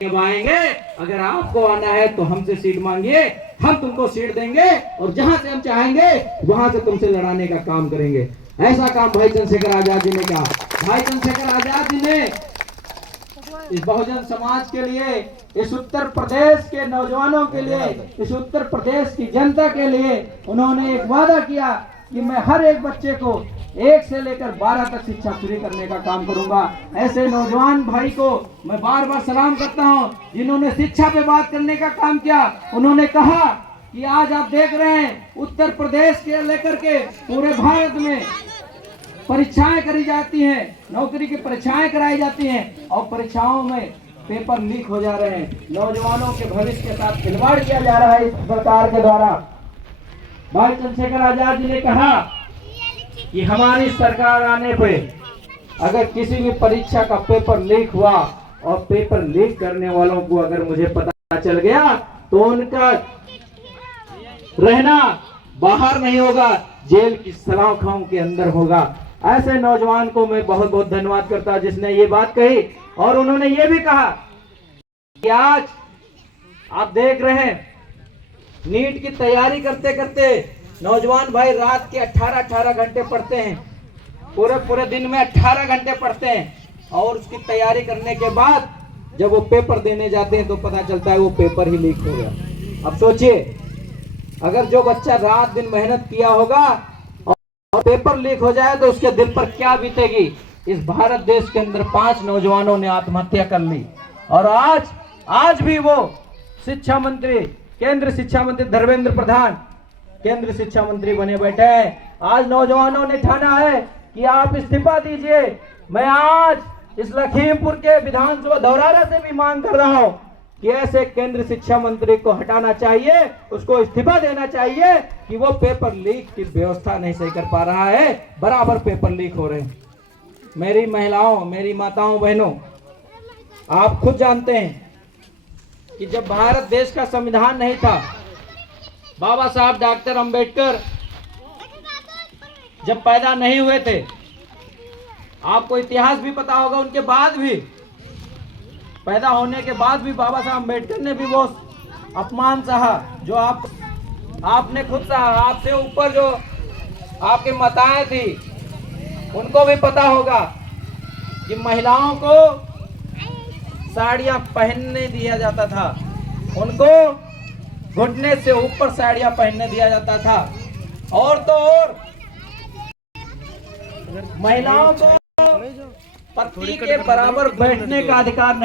अब आएंगे, अगर आपको आना है तो हमसे सीट मांगिए, हम तुमको सीट देंगे और जहां से हम चाहेंगे वहां से तुमसे लड़ाने का काम करेंगे। ऐसा काम भाई चंद्रशेखर आजाद जी ने कहा। भाई चंद्रशेखर आजाद जी ने इस बहुजन समाज के लिए, इस उत्तर प्रदेश के नौजवानों के लिए, इस उत्तर प्रदेश की जनता के लिए उन्होंने एक वादा किया कि मैं हर एक बच्चे को 1 से लेकर 12 तक शिक्षा फ्री करने का काम करूंगा। ऐसे नौजवान भाई को मैं बार बार सलाम करता हूं जिन्होंने शिक्षा पे बात करने का काम किया। उन्होंने कहा कि आज आप देख रहे हैं उत्तर प्रदेश के लेकर के पूरे भारत में परीक्षाएं करी जाती हैं, नौकरी की परीक्षाएं कराई जाती हैं और परीक्षाओं में पेपर लीक हो जा रहे हैं। नौजवानों के भविष्य के साथ खिलवाड़ किया जा रहा है इस सरकार के द्वारा। भाई चंद्रशेखर आजाद जी ने कहा कि हमारी सरकार आने पे अगर किसी भी परीक्षा का पेपर लीक हुआ और पेपर लीक करने वालों को अगर मुझे पता चल गया तो उनका रहना बाहर नहीं होगा, जेल की सलाखों के अंदर होगा। ऐसे नौजवान को मैं बहुत बहुत धन्यवाद करता हूं जिसने ये बात कही। और उन्होंने ये भी कहा कि आज आप देख रहे हैं नीट की तैयारी करते करते नौजवान भाई रात के 18 घंटे पढ़ते हैं, पूरे दिन में 18 घंटे पढ़ते हैं और उसकी तैयारी करने के बाद जब वो पेपर देने जाते हैं तो पता चलता है वो पेपर ही लीक हो गया। अब सोचिए, अगर जो बच्चा रात दिन मेहनत किया होगा और पेपर लीक हो जाए तो उसके दिल पर क्या बीतेगी। इस भारत देश के अंदर 5 नौजवानों ने आत्महत्या कर ली और आज भी वो शिक्षा मंत्री, केंद्र शिक्षा मंत्री धर्मेंद्र प्रधान केंद्र शिक्षा मंत्री बने बैठे हैं। आज नौजवानों ने ठाना है कि आप इस्तीफा दीजिए। मैं आज इस लखीमपुर के विधानसभा धौरारा से भी मांग कर रहा हूं कि ऐसे केंद्र शिक्षा मंत्री को हटाना चाहिए, उसको इस्तीफा देना चाहिए कि वो पेपर लीक की व्यवस्था नहीं सही कर पा रहा है, बराबर पेपर लीक हो रहे हैं। मेरी महिलाओं, मेरी माताओं, बहनों, आप खुद जानते हैं कि जब भारत देश का संविधान नहीं था, बाबा साहब डॉक्टर अंबेडकर जब पैदा नहीं हुए थे, आपको इतिहास भी पता होगा, उनके बाद भी, पैदा होने के बाद भी बाबा साहब अंबेडकर ने भी वो अपमान सहा जो आपने खुद सहा। आपसे ऊपर जो आपकी माताएं थी उनको भी पता होगा कि महिलाओं को साड़ियां पहनने दिया जाता था, उनको घुटने से ऊपर साड़ियां पहनने दिया जाता था और तो और महिलाओं को पति के बराबर बैठने का अधिकार नहीं